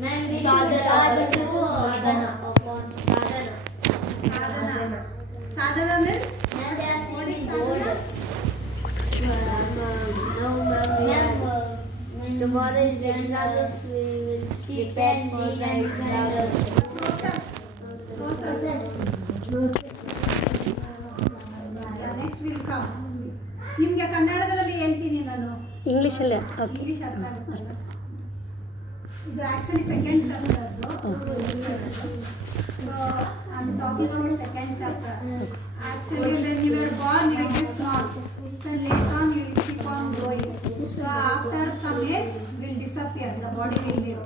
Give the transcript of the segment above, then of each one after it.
Ma'am, sadhana. Sadhana means? Ma'am, they are What is singing sadhana? No, ma'am. When tomorrow is exams, we will prepare for the exams. Process. Yeah, next will come. ನಿಮಗೆ ಕನ್ನಡದಲ್ಲಿ ಹೇಳ್ತೀನಿ ನಾನು. ಇಂಗ್ಲೀಷಲ್ಲೇ okay. English ಅರ್ಥ ಆಗುತ್ತಲ್ಲ. ಇದು actually second chapter. So I'm talking about second chapter. Actually, when you were born, you were small. So later on, you will keep on growing. So after some age, will disappear. The body will live.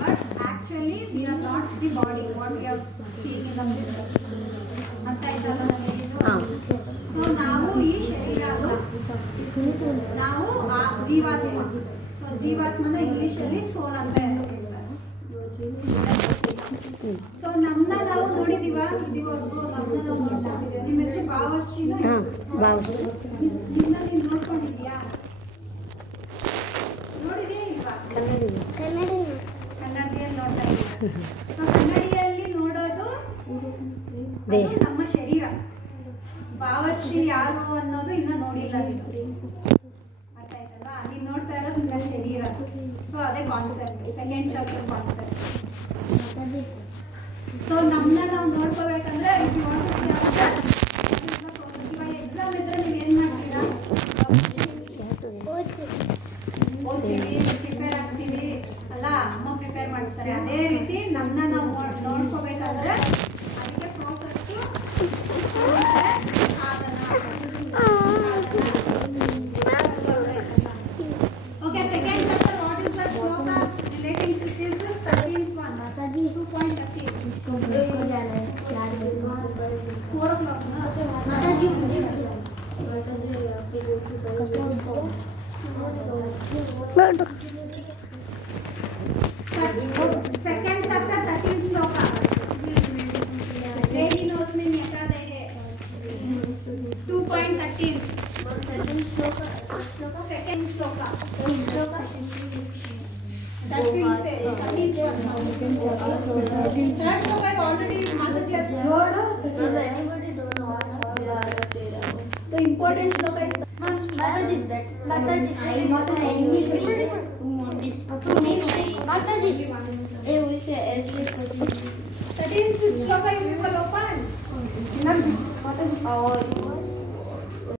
But actually, we are not the body. What we are seeing in the mirror. ಅಂತ ಇದಲ್ಲ ಹೇಳಿದ್ದು. So ನಾವು ಈ ಶರೀರ ಅಲ್ಲ. ನಾವು ಆ ಜೀವಾತ್ಮ. So ಜೀವಾತ್ಮನ ಇಂಗ್ಲಿಷಲ್ಲಿ ಸೋಲ್ ಅಂತ ಹೇಳ್ತಾರೆ. ಸೊ ನಮ್ಮನ್ನ ನಾವು ನೋಡಿದೀವ ಇದುವರೆಗೂ ನಮ್ಮನ್ನ ನಾವು ನೋಡ್ತಾ ಇದ್ದೀವಿ. ನಿಮ್ಮ ಹೆಸರು ಭಾವಶ್ರೀನ? ಭಾವಶ್ರೀ. ನಿನ್ನ ನೀನು ನೋಡ್ಕೊಂಡಿದ್ಯಾ? ನೋಡಿದೀಯ ಇಲ್ವಾ? ಕನ್ನಡಿಯಲ್ಲಿ ನೋಡ್ತಾ ಇದ್ದೀವಿ. ಕನ್ನಡಿಯಲ್ಲಿ ನೋಡೋದು ಅದು ನಮ್ಮ ಶರೀರ. ಭಾವಶ್ರೀ ಯಾರು ಅನ್ನೋದು ಇನ್ನ ನೋಡಿಲ್ಲ ನೀನು. ಅರ್ಥ ಆಯ್ತಲ್ವಾ? ನೀನು ನೋಡ್ತಾ ಇರೋದು ನಿನ್ನ ಶರೀರ. ಸೊ ಅದೇ concept, second chapter concept. So ನಮ್ಮನ್ನ ನಾವು ನೋಡ್ಕೋಬೇಕಂದ್ರೆ ಇವಾಗ ಎಕ್ಸಾಮ್ ಇದ್ರೆ ನೀವು ಏನು ಮಾಡ್ತೀರಾ? ಓದ್ತೀವಿ, ಪ್ರಿಪೇರ್ ಆಗ್ತೀವಿ ಅಲ್ಲ, ಅಮ್ಮ ಪ್ರಿಪೇರ್ ಮಾಡಿಸ್ತಾರೆ. ಅದೇ ರೀತಿ ನಮ್ಮನ್ನ ನಾವು ನೋಡ್ಕೋಬೇಕಾದ್ರೆ ಅದಕ್ಕೆ process okay. Second chapter what is the shloka relating to this 13th one 2.13 4 o'clock second chapter 13th shloka Dehinosmin yatadehe 2.13 second shloka that will say 13th one. Third shloka is already Mataji has Everybody don't know what the important shloka is Mataji, we say 13th shloka is people open.